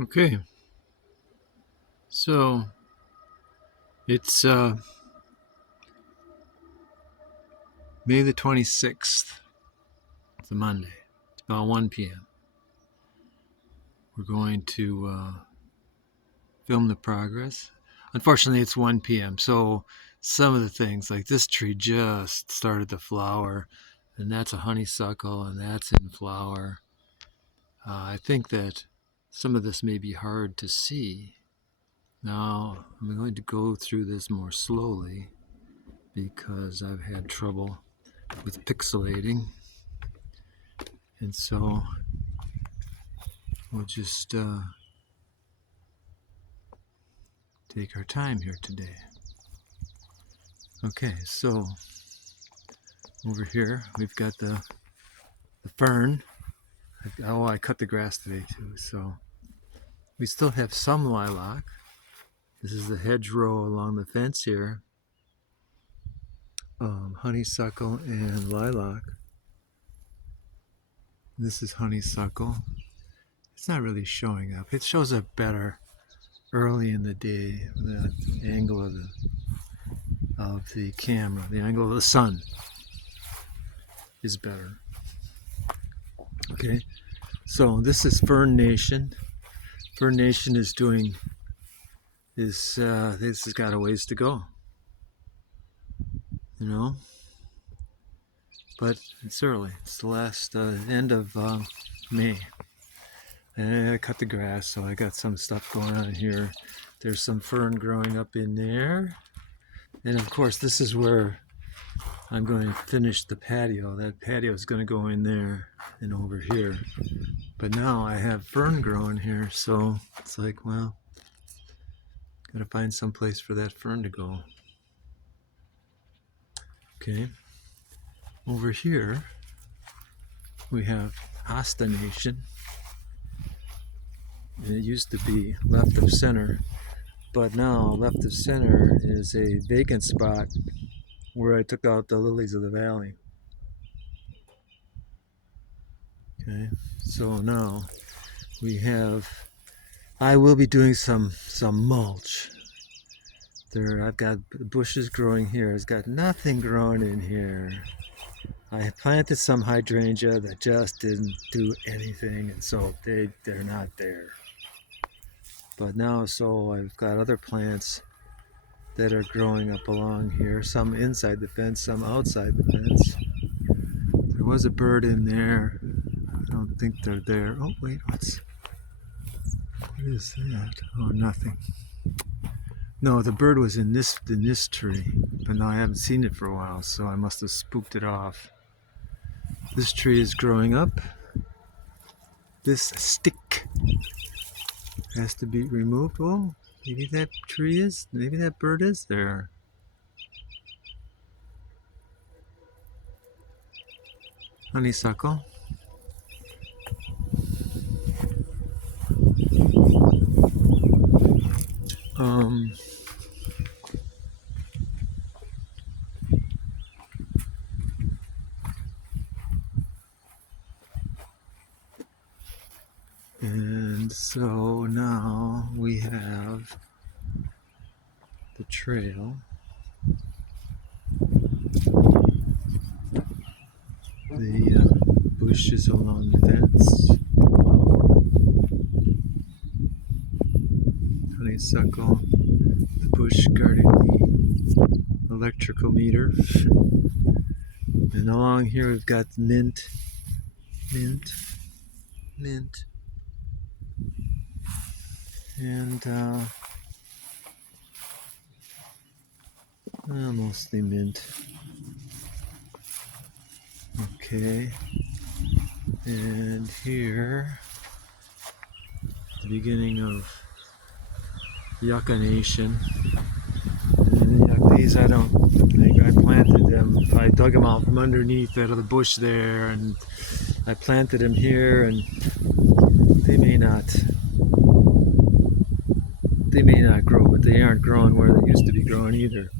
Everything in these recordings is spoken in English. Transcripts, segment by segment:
Okay, so it's May the 26th. It's a Monday. It's about 1 p.m. We're going to film the progress. Unfortunately, it's 1 p.m., so some of the things, like this tree just started to flower, and that's a honeysuckle, and that's in flower. I think that some of this may be hard to see. Now, I'm going to go through this more slowly because I've had trouble with pixelating, and so we'll just take our time here today. Okay, so over here we've got the fern. I cut the grass today too, so we still have some lilac. This is the hedgerow along the fence here. Honeysuckle and lilac. This is honeysuckle. It's not really showing up. It shows up better early in the day. The angle of the camera, the angle of the sun is better. Okay, so this is Fern Nation. Fern Nation is doing this has got a ways to go, but it's early. It's the last end of May, and I cut the grass, so I got some stuff going on here. There's some fern growing up in there, and of course this is where I'm going to finish the patio. That patio is going to go in there and over here, but now I have fern growing here, so it's like, well, gotta find some place for that fern to go. Okay, over here we have Asta Nation, and it used to be left of center, but now left of center is a vacant spot where I took out the lilies of the valley. Okay, so now we have, I will be doing some mulch. There, I've got bushes growing here. It's got nothing growing in here. I planted some hydrangea that just didn't do anything, and so they're not there. But now, so I've got other plants that are growing up along here, some inside the fence, some outside the fence. There was a bird in there. I don't think they're there. Oh wait, what is that? Oh, nothing. No, the bird was in this tree, but now I haven't seen it for a while, so I must have spooked it off. This tree is growing up. This stick has to be removed. Well, maybe that bird is there. Honeysuckle. And so now we have the trail. The bushes along the fence. Honeysuckle. The bush guarding the electrical meter. And along here we've got mint. And mostly mint. Okay, and here, the beginning of Yucca Nation. And these I planted them. I dug them out from underneath out of the bush there, and I planted them here, and they may not grow, but they aren't growing where they used to be growing either.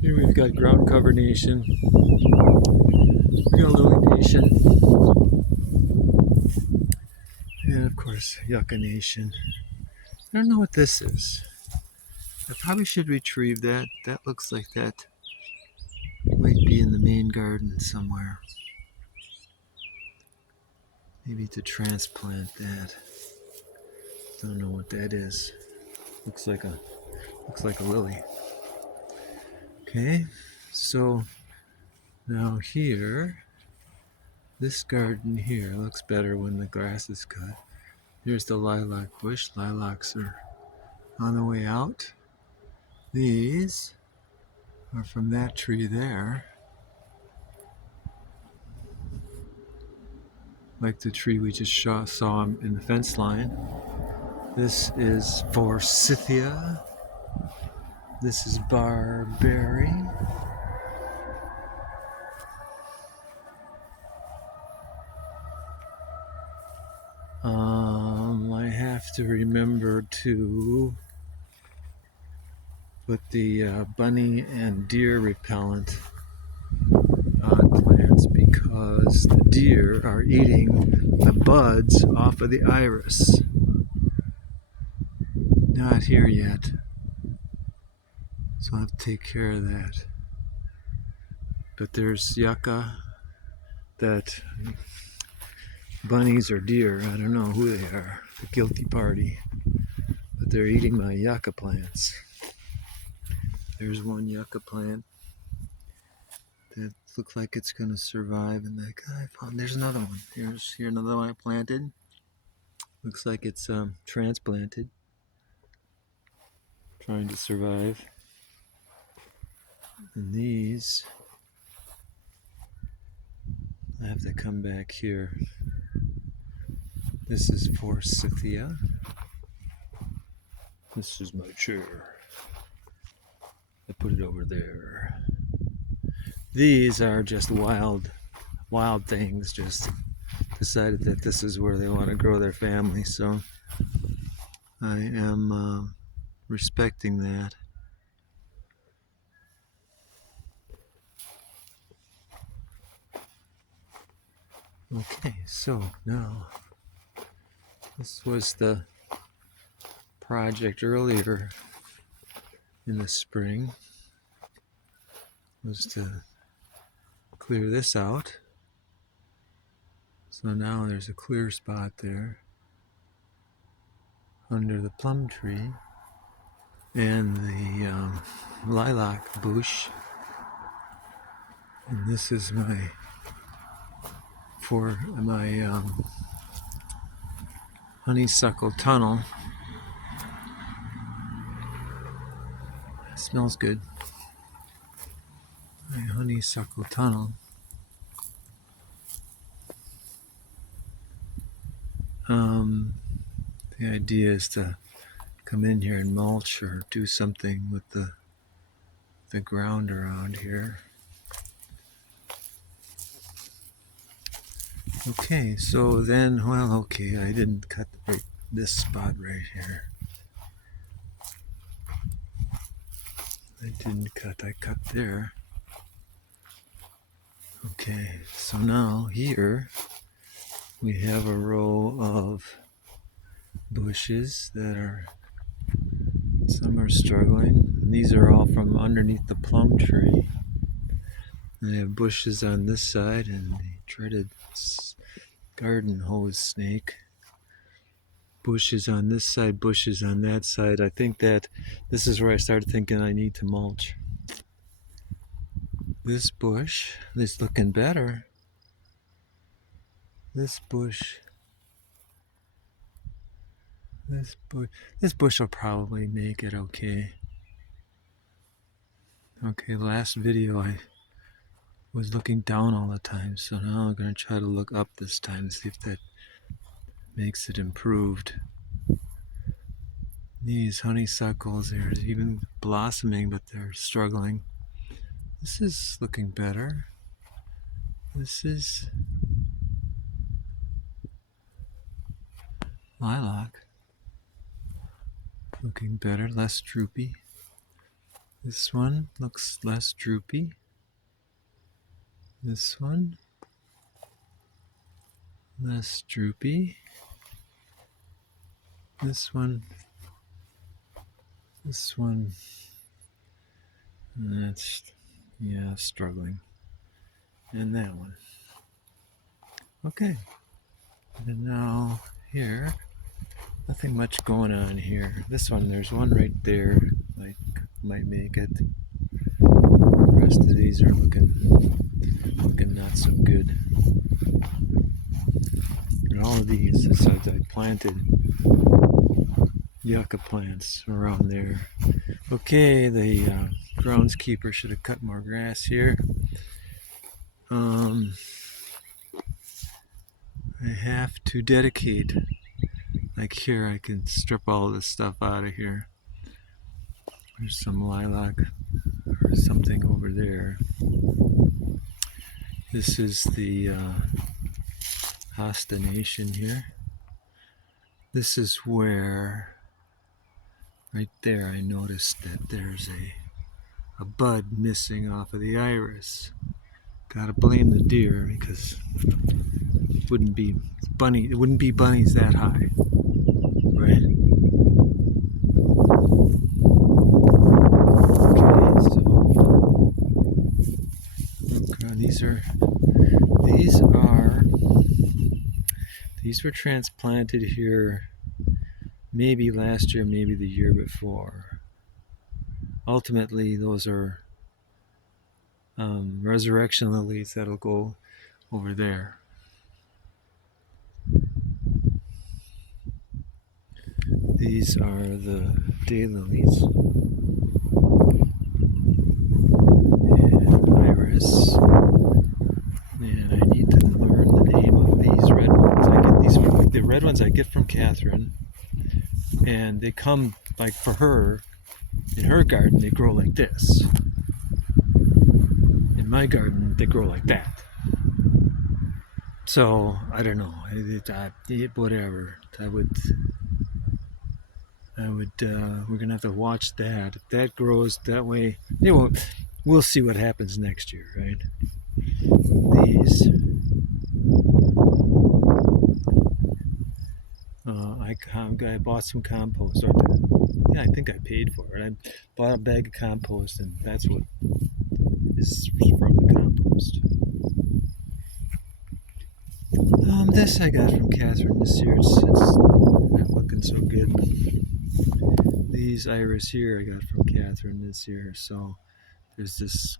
Here we've got Ground Cover Nation. We got Lily Nation. And of course, Yucca Nation. I don't know what this is. I probably should retrieve that. That looks like that might be in the main garden somewhere. Maybe to transplant that. Don't know what that is. Looks like a lily. Okay, so now here, this garden here looks better when the grass is cut. Here's the lilac bush. Lilacs are on the way out. These are from that tree there. Like the tree we just saw in the fence line. This is Forsythia. This is Barberry. I have to remember to put the bunny and deer repellent on plants because the deer are eating the buds off of the iris. Not here yet, so I'll have to take care of that. But there's yucca that bunnies or deer, I don't know who they are, the guilty party, but they're eating my yucca plants. There's one yucca plant that looks like it's going to survive, and that guy found. There's another one. Here's another one I planted. Looks like it's transplanted, trying to survive. And these, I have to come back here. This is Forsythia. This is my chair. I put it over there. These are just wild things, just decided that this is where they want to grow their family, so I am respecting that. Okay, so now this was the project earlier in the spring, was to clear this out. So now there's a clear spot there under the plum tree and the lilac bush. And this is my honeysuckle tunnel. It smells good. My honeysuckle tunnel. The idea is to come in here and mulch or do something with the ground around here. Okay, so then, I didn't cut this spot right here. I cut there. Okay, so now here we have a row of bushes that some are struggling. And these are all from underneath the plum tree. And they have bushes on this side and the dreaded garden hose snake. Bushes on this side, bushes on that side. I think that this is where I started thinking I need to mulch. This bush is looking better. This bush will probably make it okay. Okay, last video I was looking down all the time, so now I'm going to try to look up this time to see if that makes it improved. These honeysuckles, they're even blossoming, but they're struggling. This is looking better. This is lilac. Looking better, less droopy. This one looks less droopy. This one, less droopy. This one, This one, that's, yeah, struggling. And that one. Okay. And now here, nothing much going on here. This one, there's one right there, might make it. The rest of these are looking not so good. And all of these, besides I planted yucca plants around there. Okay, the groundskeeper should have cut more grass here. I have to dedicate, like here I can strip all this stuff out of here. There's some lilac or something over there. This is the Hasta Nation here. This is where, right there, I noticed that there's a bud missing off of the iris. Gotta blame the deer because it wouldn't be bunnies that high, right? Okay, so these were transplanted here maybe last year, maybe the year before. Ultimately, those are resurrection lilies that'll go over there. These are the daylilies and iris. And I need to learn the name of these red ones. I get these from, like, the red ones I get from Catherine, and they come, like, for her, in her garden they grow like this. In my garden they grow like that. So I don't know. Whatever. We're gonna have to watch that. If that grows that way, we'll see what happens next year, right? These. I bought some compost. I think I paid for it. I bought a bag of compost, and that's what is from the compost. This I got from Catherine this year. It's not looking so good. These iris here I got from Catherine this year. So there's this.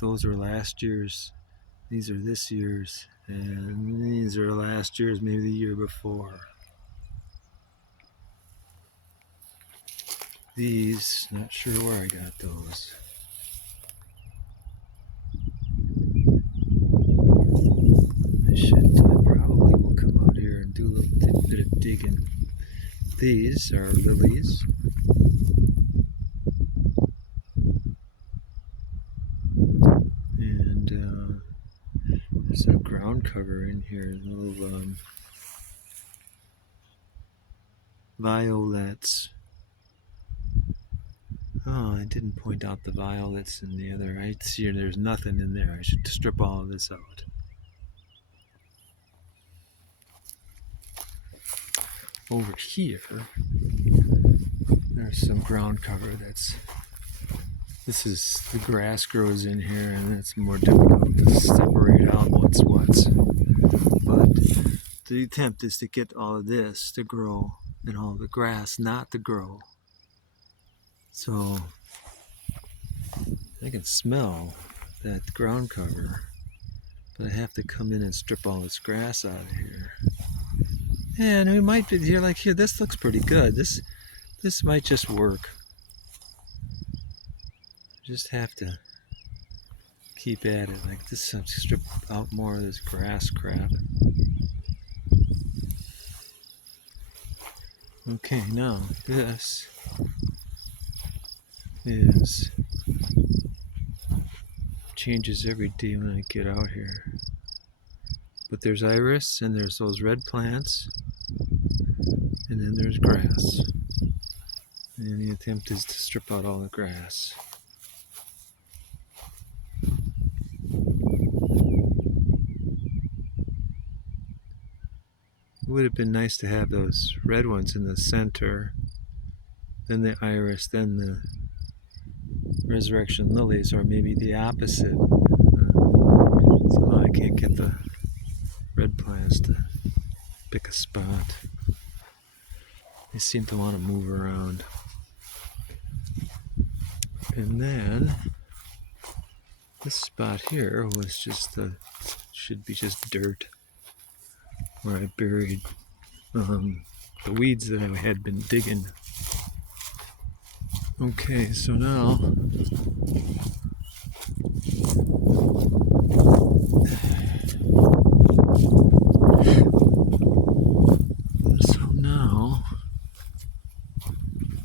Those are last year's. These are this year's, and these are last year's, maybe the year before. These, not sure where I got those. I probably will come out here and do a little bit of digging. These are lilies. And there's some ground cover in here, little violets. Oh, I didn't point out the violets in the other. I see there's nothing in there. I should strip all of this out. Over here, there's some ground cover the grass grows in here, and it's more difficult to separate out what's what. But the attempt is to get all of this to grow and all the grass not to grow. So I can smell that ground cover, but I have to come in and strip all this grass out of here. And we might be here, like here, this looks pretty good. This might just work. Just have to keep at it like this. Strip out more of this grass crap. Okay, now this is changes every day when I get out here. But there's iris, and there's those red plants, and then there's grass. And the attempt is to strip out all the grass. It would have been nice to have those red ones in the center. then the iris, then the resurrection lilies, or maybe the opposite. Somehow I can't get the red plants to pick a spot. They seem to want to move around. And then this spot here was just should be just dirt, where I buried the weeds that I had been digging. Okay, so now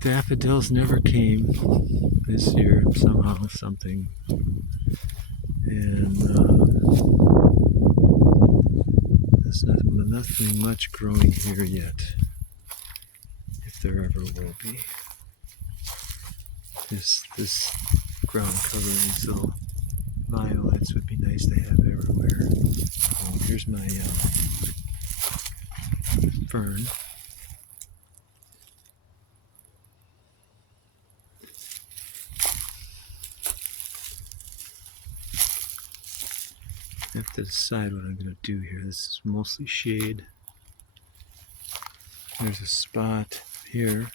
daffodils never came this year, somehow, something. And there's nothing much growing here yet, if there ever will be. This ground covering, these little violets would be nice to have everywhere. Oh, here's my fern. I have to decide what I'm going to do here. This is mostly shade. There's a spot here,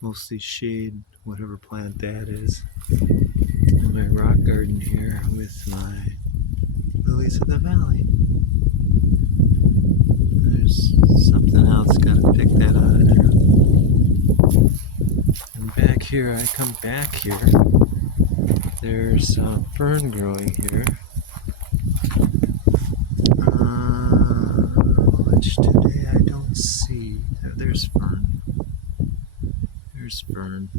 mostly shade, whatever plant that is. And my rock garden here with my lilies of the valley. There's something else, gotta pick that out of there. And back here, I come back here, there's fern growing here. Which today I don't see. There's fern. There's fern.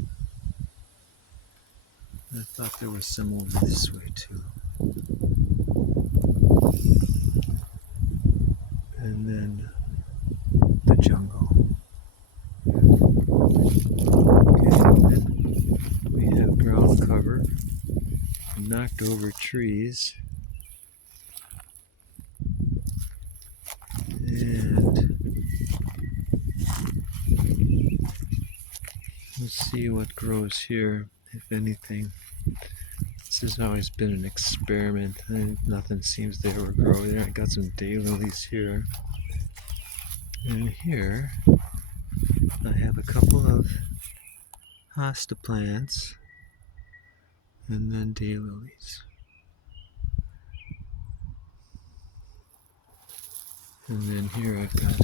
I thought there was some over this way too. And then the jungle. Okay, and then we have ground cover, knocked over trees. And let's see what grows here, if anything. This has always been an experiment. Nothing seems to ever grow there. I got some daylilies here. And here I have a couple of hosta plants and then daylilies. And then here I've got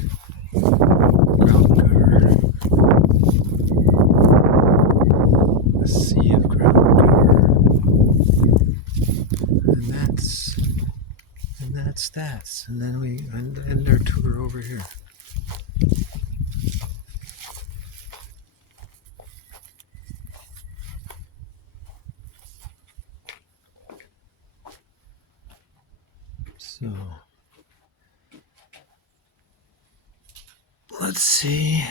ground cover. A sea of ground cover. And that's that. And then we end our tour over here. So let's see.